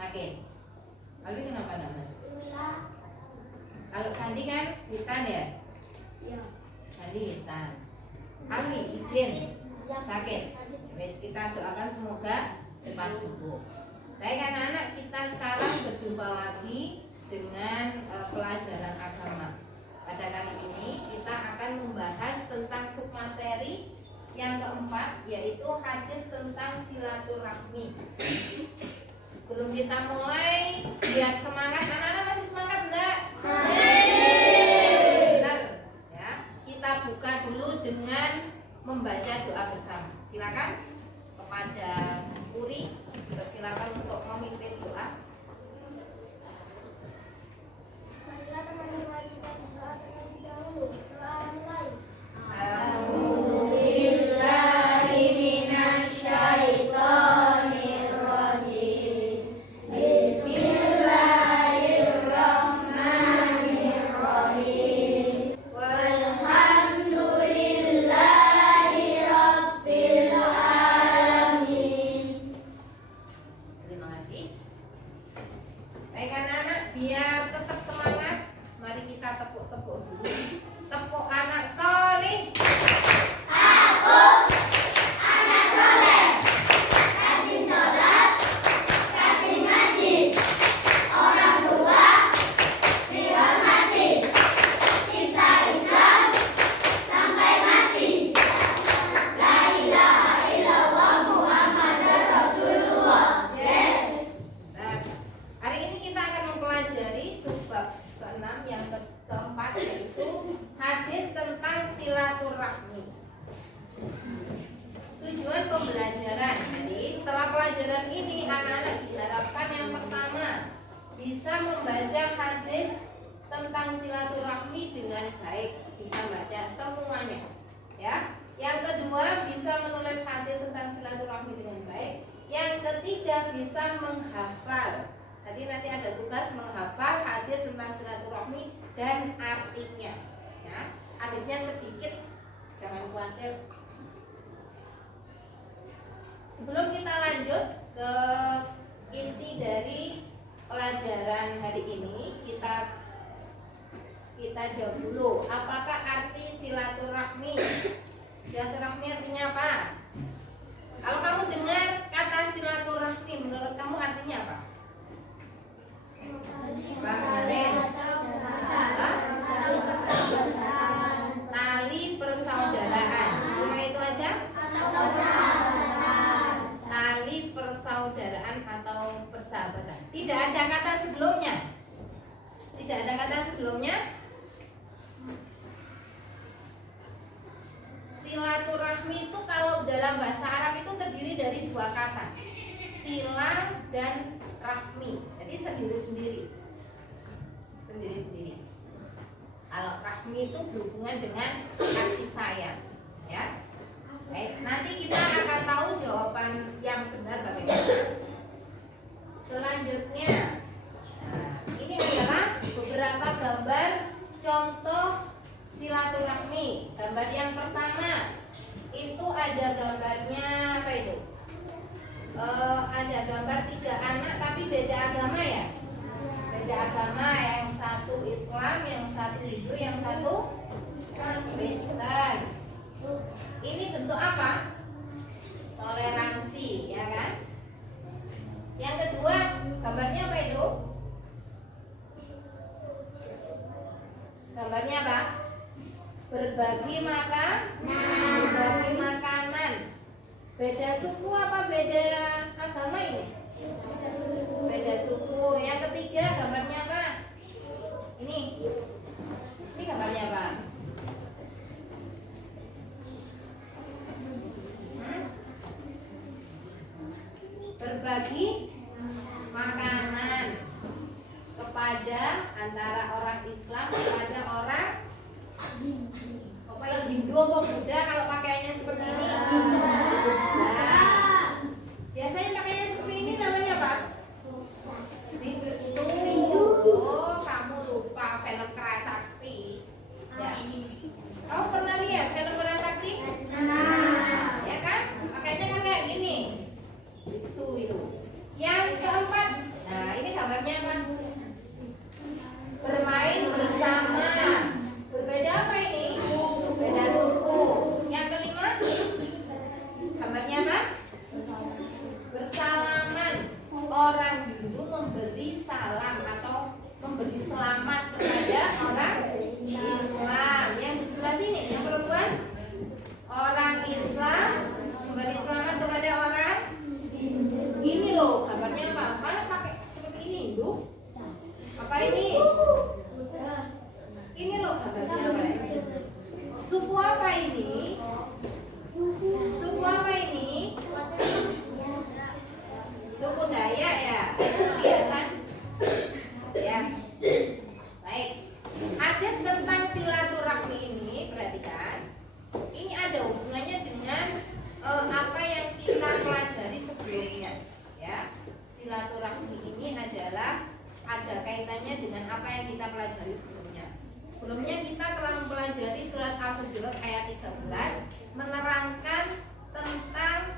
Sakit. Alwi kenapa nggak masuk? Kalau Sandi kan hitam ya? Iya. Sandi hitam. Alwi izin sakit. Wes kita doakan semoga cepat sembuh. Baik anak-anak, kita sekarang berjumpa lagi dengan pelajaran agama. Pada kali ini kita akan membahas tentang submateri yang keempat, yaitu hadis tentang silaturahmi. Sebelum kita mulai, biar semangat, anak-anak masih semangat enggak? Benar ya. Kita buka dulu dengan membaca doa bersama. Silakan kepada Puri, silakan untuk memimpin doa. Marilah teman-teman kita berdoa terlebih dahulu. Doa mulai. Tujuan pembelajaran. Jadi setelah pelajaran ini anak-anak diharapkan yang pertama bisa membaca hadis tentang silaturahmi dengan baik, bisa baca semuanya. Ya. Yang kedua bisa menulis hadis tentang silaturahmi dengan baik. Yang ketiga bisa menghafal. Jadi nanti ada tugas menghafal hadis tentang silaturahmi dan artinya. Ya. Hadisnya sedikit, jangan khawatir. Sebelum kita lanjut ke inti dari pelajaran hari ini, kita jawab dulu, apakah arti silaturahmi? Silaturahmi artinya apa? Kalau kamu dengar kata silaturahmi, menurut kamu artinya apa? Tali persaudaraan. Cuma itu aja? Tali persaudaraan atau persahabatan. Tidak ada kata sebelumnya. Tidak ada kata sebelumnya. Silaturahmi itu kalau dalam bahasa Arab itu terdiri dari dua kata, sila dan rahmi. Jadi sendiri-sendiri. Sendiri-sendiri. Kalau rahmi itu berhubungan dengan kasih sayang, ya. Baik, nanti kita akan tahu jawaban yang benar bagaimana. Selanjutnya, ini adalah beberapa gambar contoh silaturahmi. Gambar yang pertama itu ada gambarnya apa itu? Ada gambar 3 anak tapi beda agama ya. Beda agama, yang satu Islam, yang satu Hindu, yang satu Kristen. Ini bentuk apa? Toleransi, ya kan? Yang kedua, gambarnya apa itu? Gambarnya apa? Berbagi berbagi makanan. Beda suku apa beda agama ini? Beda suku. Yang ketiga, gambarnya apa? Ini gambarnya apa? Berbagi makanan kepada antara orang Islam kepada orang apa yang Hindu apa Buddha, kalau pakaiannya seperti ini. Nah, biasanya pakaiannya seperti ini namanya apa? Biksu. Oh, kamu lupa film Kerasakti. Ya. Kamu pernah lihat film Kerasakti? Ya kan? Pakaiannya kan kayak gini. Biksu itu. Yang keempat, nah gambarnya apa? Bermain bersama. Berbeda apa ini? Beda suku. Yang kelima, gambarnya apa? Bersalaman. Orang dulu memberi salam atau memberi selamat kepada orang Islam. Yang di sebelah sini, yang perempuan, orang Islam memberi selamat kepada orang ini loh. Gambarnya apa? Mana pakai seperti ini, Bu? Apa ini? Ini loh gambarnya apa? Suku apa ini? Suku apa ini? Suku Dayak ya? Lihat kan? Ya. Baik. Hadis tentang silaturahmi ini, perhatikan. Ini ada hubungannya dengan apa yang kita pelajari sebelumnya. Ya. Silaturahmi ini adalah ada kaitannya dengan apa yang kita pelajari sebelumnya. Sebelumnya kita telah mempelajari surat Al-Hujurat ayat 13 menerangkan tentang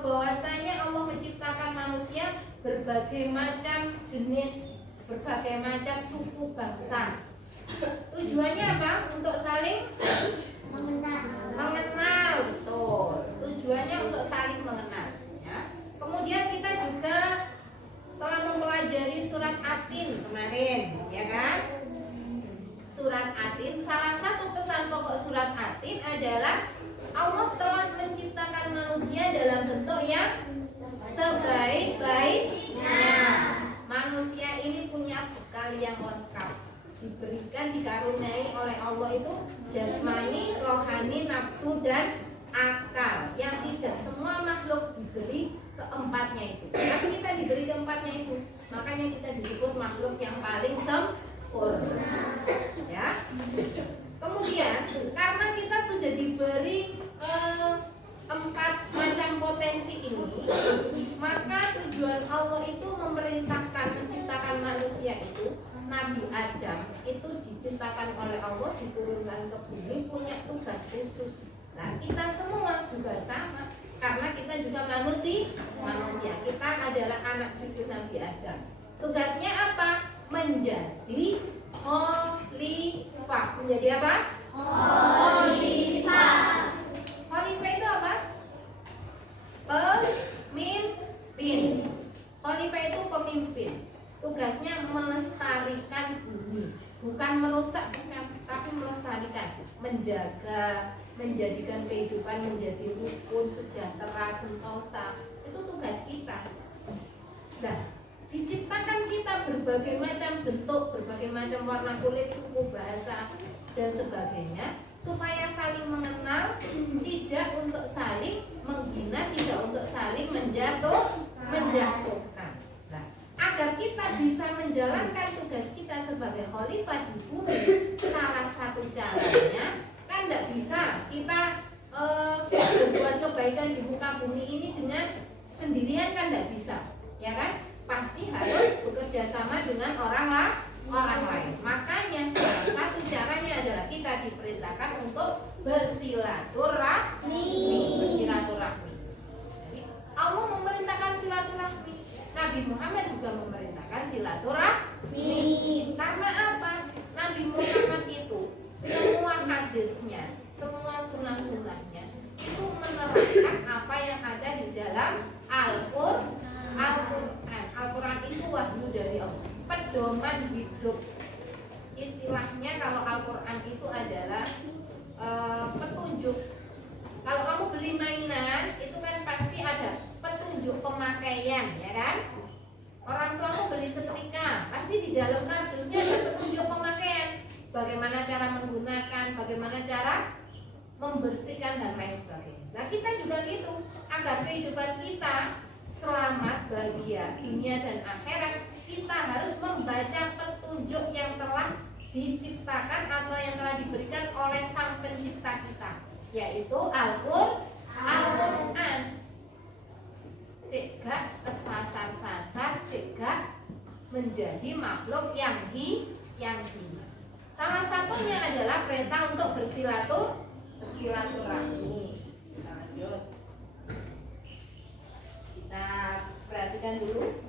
bahwasanya Allah menciptakan manusia berbagai macam jenis, berbagai macam suku bangsa. Tujuannya apa? Untuk saling mengenal, betul. Tujuannya untuk saling mengenal. Ya. Kemudian kita juga telah mempelajari surat Atin kemarin, ya kan? Surat Atin, salah satu pesan pokok surat Atin adalah Allah telah menciptakan manusia dalam bentuk yang sebaik-baiknya. Manusia ini punya bekal yang lengkap, diberikan, dikaruniai oleh Allah itu jasmani, rohani, nafsu, dan akal. Yang tidak semua makhluk diberi keempatnya itu. Tapi kita diberi keempatnya itu, makanya kita disebut makhluk yang paling sempurna. Ya. Kemudian karena kita sudah diberi 4 macam potensi ini, maka tujuan Allah itu memerintahkan menciptakan manusia itu. Nabi Adam itu diciptakan oleh Allah, diturunkan ke bumi, punya tugas khusus. Nah, kita semua juga sama, karena kita juga manusia. Kita adalah anak cucu Nabi Adam. Tugasnya apa? Menjadi khalifah. Menjadi apa? Khalifah. Khalifah itu apa? Pemimpin. Khalifah itu pemimpin. Tugasnya melestarikan bumi, bukan merusak, bukan, tapi melestarikan, menjaga, menjadikan kehidupan menjadi rukun, sejahtera, sentosa. Itu tugas kita. Nah, diciptakan kita berbagai macam bentuk, berbagai macam warna kulit, suku, bahasa, dan sebagainya, supaya saling mengenal, tidak untuk saling menghina, tidak untuk saling menjatuhkan. Nah, agar kita bisa menjalankan tugas kita sebagai khalifah di bumi, salah satu caranya kan tidak bisa kita berbuat kebaikan di muka bumi ini dengan sendirian, kan tidak bisa, ya kan? Pasti harus bekerja sama dengan orang lain. Makanya salah satu caranya adalah kita diperintahkan untuk bersilaturahmi. Jadi Allah memerintahkan silaturahmi. Nabi Muhammad juga memerintahkan silaturahmi. Karena apa? Nabi Muhammad itu semua hadisnya, semua sunnah-sunnahnya itu menerangkan apa yang ada di dalam Al-Quran. Al-Quran itu wahyu dari Allah, pedoman hidup. Istilahnya kalau Al-Quran itu adalah petunjuk. Kalau kamu beli mainan itu kan pasti ada petunjuk pemakaian, ya kan? Orang tuamu beli setrika, pasti di dalam kardusnya ada petunjuk pemakaian. Bagaimana cara menggunakan, bagaimana cara membersihkan, dan lain sebagainya. Nah, kita juga gitu, agar kehidupan kita selamat, bahagia, dunia dan akhirat, kita harus membaca petunjuk yang telah diciptakan atau yang telah diberikan oleh Sang Pencipta kita, yaitu Al-Quran. Cegah kesasar-sasar, cegah menjadi makhluk yang hina. Salah satunya adalah perintah untuk bersilaturahmi. Lanjut. Kita perhatikan dulu,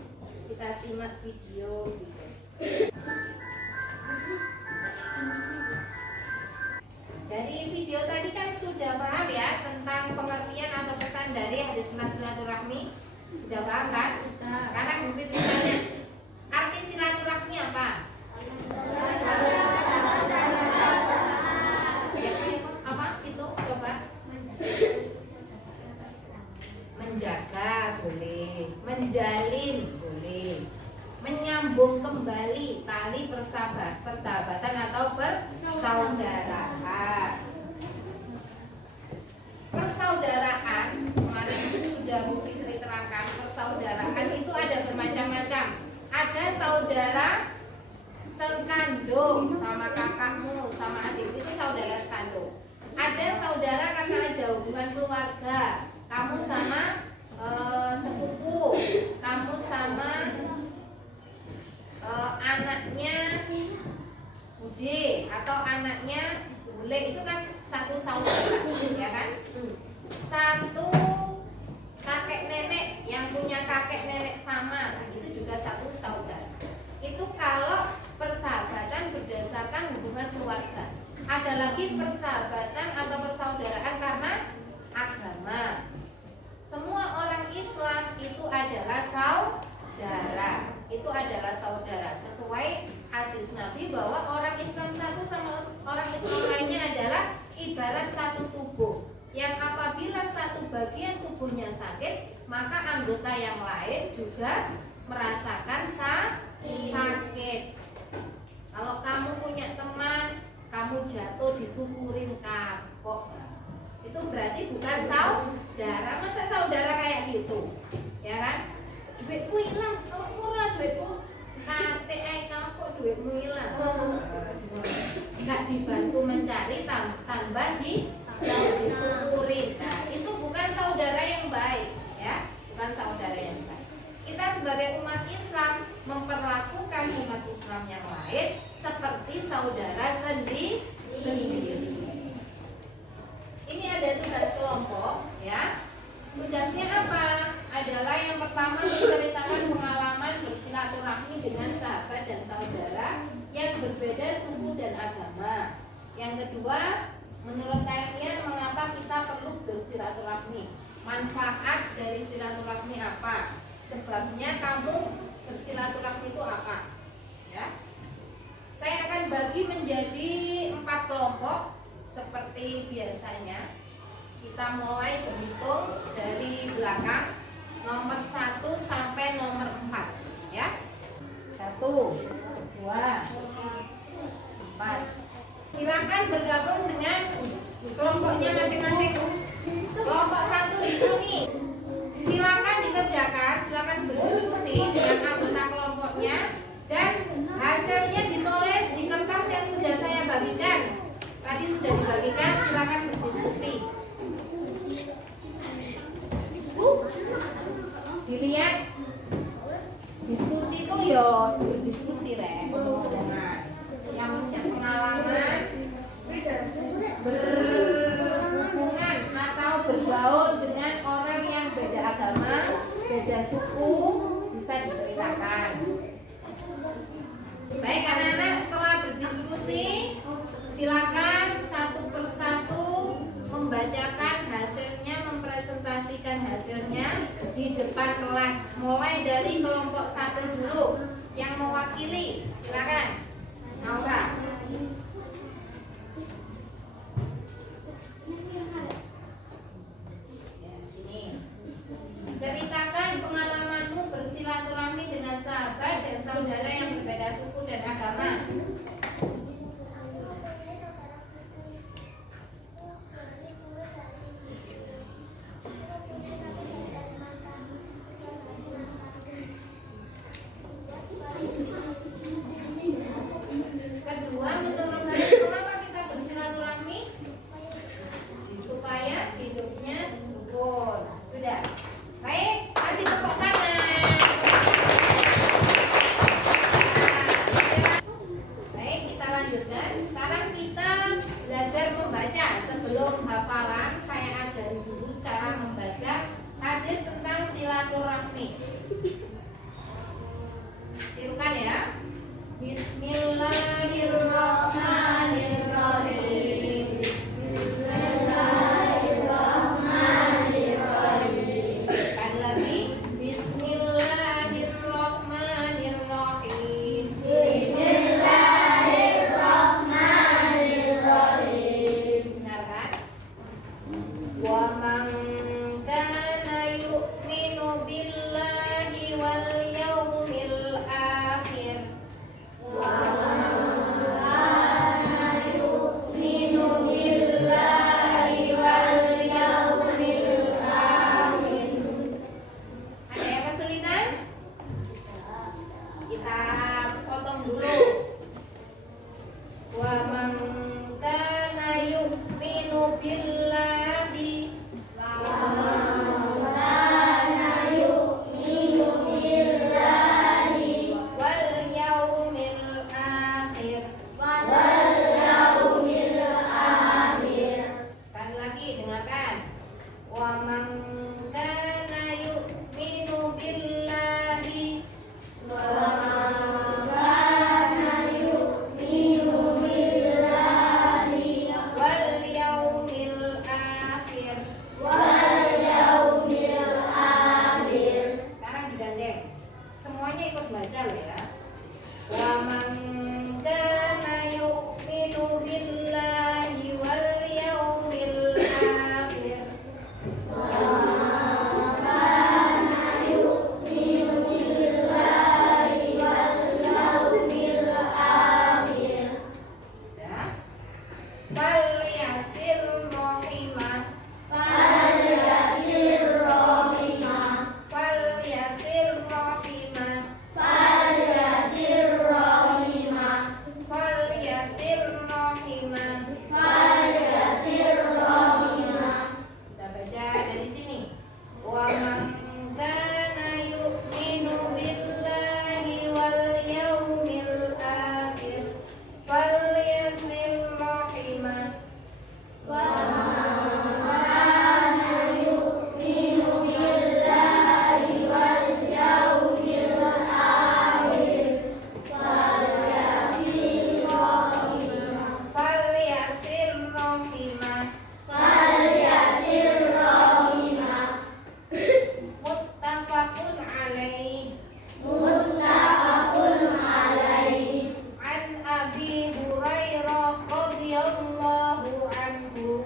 kita simak. simak video gitu. Dari video tadi kan sudah paham ya tentang pengertian atau pesan dari hadis tentang silaturahmi. Sudah paham kan? Sekarang Bu Fitri tanya, arti silaturahmi apa? Apa itu? Coba. Menjaga boleh, menjalin boleh, menyambung kembali tali persahabatan atau persaudaraan. Persaudaraan kemarin itu sudah Bu Fitri terangkan, persaudaraan itu ada bermacam-macam. Ada saudara sekandung sama kakakmu sama adik itu saudara sekandung. Ada saudara karena ada hubungan keluarga, kamu sama sepupu, kamu sama anaknya Bude atau anaknya Bule, itu kan satu saudara, ya kan? Satu kakek nenek yang punya kakek nenek sama, nah itu juga satu saudara. Itu kalau persahabatan berdasarkan hubungan keluarga. Ada lagi persahabatan atau persaudaraan karena agama. Semua orang Islam itu adalah saudara. Itu adalah saudara. Sesuai hadis Nabi bahwa orang Islam satu sama orang Islam lainnya adalah ibarat satu tubuh. Yang apabila satu bagian tubuhnya sakit, maka anggota yang lain juga merasakan sakit. Kalau kamu punya teman, kamu jatuh disyukurin kapok, itu berarti bukan saudara. Masa saudara kayak gitu, ya kan? Duitku hilang, kamu kurang duitku, KTI kapok duitmu hilang. Nggak dibantu mencari, tambah disyukurin. Nah, itu bukan saudara yang baik, ya, bukan saudara yang baik. Kita sebagai umat Islam memperlakukan umat Islam yang lain seperti saudara sendiri. Ini ada tugas kelompok, ya. Tugasnya apa? Adalah yang pertama menceritakan pengalaman bersilaturahmi dengan sahabat dan saudara yang berbeda suku dan agama. Yang kedua, menurut kalian mengapa kita perlu bersilaturahmi? Manfaat dari silaturahmi apa? Sebabnya kamu bersilaturahmi itu apa? Ya. Saya akan bagi menjadi 4 kelompok seperti biasanya. Kita mulai berhitung dari belakang, nomor 1 sampai nomor 4, ya. 1, 2, 4. Silakan bergabung dengan kelompoknya masing-masing. Kelompok 1 di sini. Silakan dikerjakan, silakan berdiskusi dengan anggota kelompoknya dan hasilnya ditulis di kertas yang sudah saya bagikan. Tadi sudah dibagikan, silakan berdiskusi. Dilihat diskusi itu ya berdiskusi yang punya pengalaman berhubungan atau bergaul dengan orang yang beda agama, beda suku, bisa diceritakan. Baik anak-anak, setelah berdiskusi silakan satu persatu membacakan hasilnya, mempresentasikan hasilnya di depan kelas. Mulai dari kelompok 1 dulu yang mewakili, silakan. Naura. Ya, sini. Ceritakan pengalamanmu bersilaturahmi dengan sahabat dan saudara yang berbeda suku dan agama. Semuanya ikut baca loh ya. Wa man kana yu'minu billahi wal yawmil akhir. Ya. Falyasir rahimah. Falyasir rahimah. Falyasir rahimah. Kita baca dari sini. Wa man kana yu'minu billahi wal yawmil akhir falyasir rahimah. Falyasir rahimah. Muttafaqun alaih. An Abi Hurairah radhiyallahu anhu.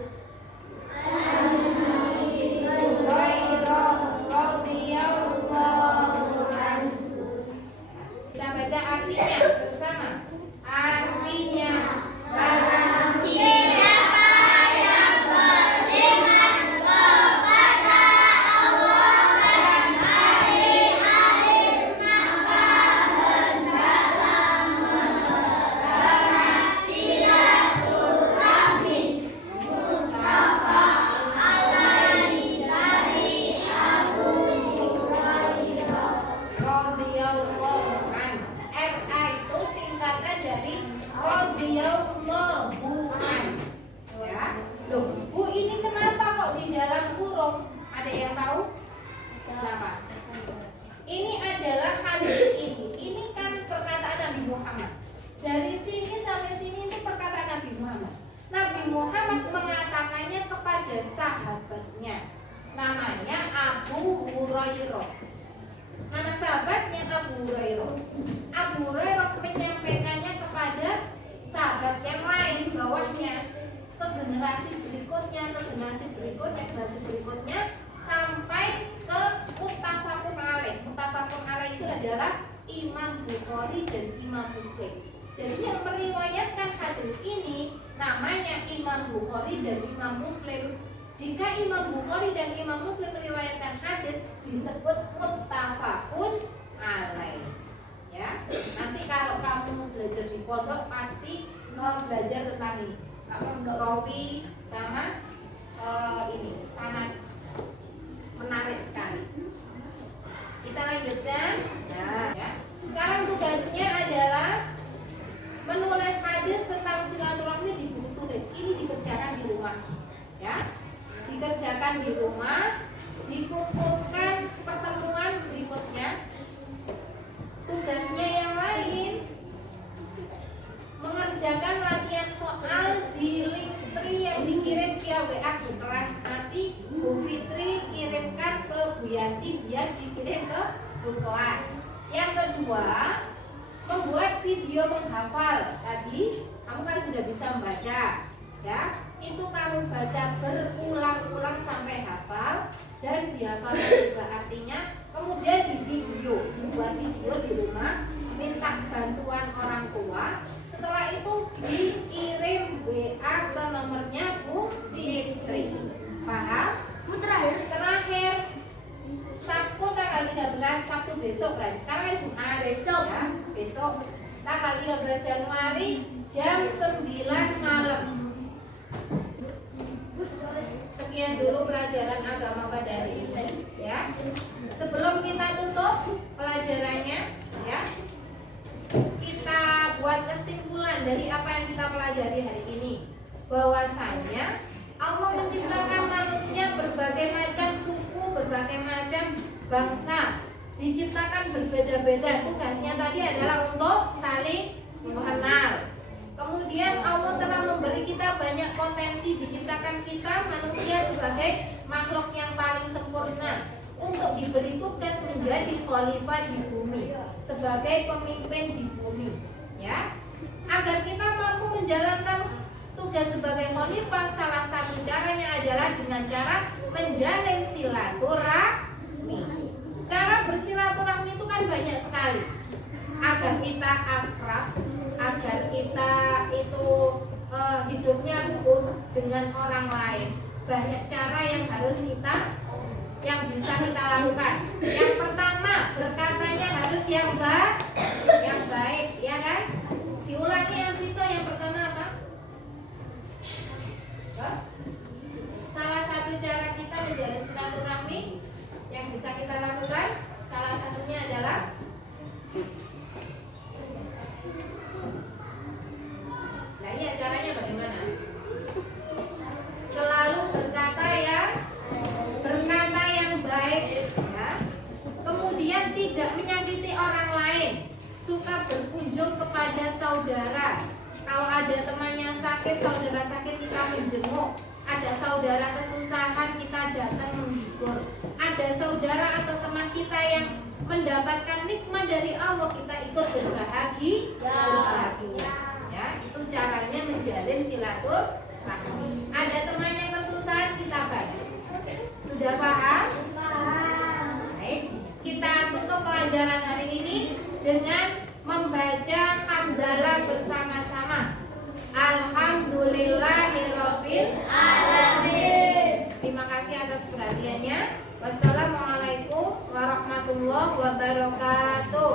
Kita baca artinya bersama. Artinya barang siapa yang beriman kepada Allah dan hari akhir, maka hendaklah mempererat silaturahmi. Muttafaqun alaihi dari Abu Hurairah radhiyallahu anhu. RA itu singkatan dari radhiyallahu anhu. Ya. Loh, Bu, ini kenapa kok di dalam kurung? Ada yang tahu? Kenapa? Ini adalah hadis ini. Ini kan perkataan Nabi Muhammad. Dari sini sampai sini itu perkataan Nabi Muhammad. Nabi Muhammad mengatakannya kepada sahabatnya. Namanya Abu Hurairah. Nama sahabatnya Abu Hurairah. Abu Hurairah menyampaikannya kepada sahabat yang lain bawahnya, ke generasi berikutnya, generasi berikutnya sampai ke muttafaqun alaih. Muttafaqun alaih itu adalah Imam Bukhari dan Imam Muslim. Jadi yang meriwayatkan hadis ini namanya Imam Bukhari dan Imam Muslim. Jika Imam Bukhari dan Imam Muslim meriwayatkan hadis disebut muttafaqun alaih. Ya, nanti kalau kamu belajar di pondok pasti belajar tentang ini. Rawi sama ini sanad, menarik sekali. Kita lanjutkan. Nah, ya. Sekarang tugasnya adalah menulis hadis tentang silaturahmi di buku tulis. Ini dikerjakan di rumah, ya. Dikerjakan di rumah, dikumpulkan pertemuan berikutnya. Tugasnya yang lain mengerjakan latihan soal di link Tri yang dikirim via WA di kelas. Nanti Bu Fitri kirimkan ke Bu Yanti biar dikirim ke Bu kelas. Yang kedua, membuat video menghafal. Tadi kamu kan sudah bisa membaca, ya. Itu kamu baca berulang-ulang sampai hafal dan dihafalkan juga artinya. Kemudian di video, dibuat video di rumah, minta bantuan orang tua. Setelah itu dikirim WA ke nomornya Bu Fitri. Paham? Bu, terakhir Sabtu tanggal 13, Sabtu besok berarti. Sekarang kan Jumat besok ya. Besok tanggal 13 Januari jam 9 malam. Sekian dulu pelajaran agama pada hari ini, ya. Sebelum kita tutup pelajarannya, ya, kita buat kesimpulan dari apa yang kita pelajari hari ini. Bahwasanya Allah menciptakan manusia berbagai macam suku, berbagai macam bangsa, diciptakan berbeda-beda. Tugasnya tadi adalah untuk saling mengenal. Kemudian Allah telah memberi kita banyak potensi, diciptakan kita manusia sebagai makhluk yang paling sempurna untuk diberi tugas menjadi khalifah di bumi, sebagai pemimpin di bumi, ya. Agar kita mampu menjalankan tugas sebagai khalifah, salah satu caranya adalah dengan cara menjalin silaturahmi. Cara bersilaturahmi itu kan banyak sekali. Agar kita akrab, agar kita itu hidupnya rukun dengan orang lain. Banyak cara yang bisa kita lakukan. Yang pertama, berkatanya harus yang baik, ya kan? Diulangi Alvito, yang pertama apa? Salah satu cara kita menjalin silaturahmi yang bisa kita lakukan, salah satunya adalah iya, caranya bagaimana? Selalu berkata yang baik, ya. Kemudian tidak menyakiti orang lain, suka berkunjung kepada saudara. Kalau ada temannya sakit, saudara sakit, kita menjenguk. Ada saudara kesusahan, kita datang menghibur. Ada saudara atau teman kita yang mendapatkan nikmat dari Allah, kita ikut berbahagia. Ya, itu caranya menjalin silaturahmi. Ada temannya kesusahan, kita bantu. Sudah paham? Baik, kita tutup pelajaran hari ini dengan membaca hamdalah bersama-sama. Alhamdulillahirabbil alamin. Terima kasih atas perhatiannya. Wassalamualaikum warahmatullahi wabarakatuh.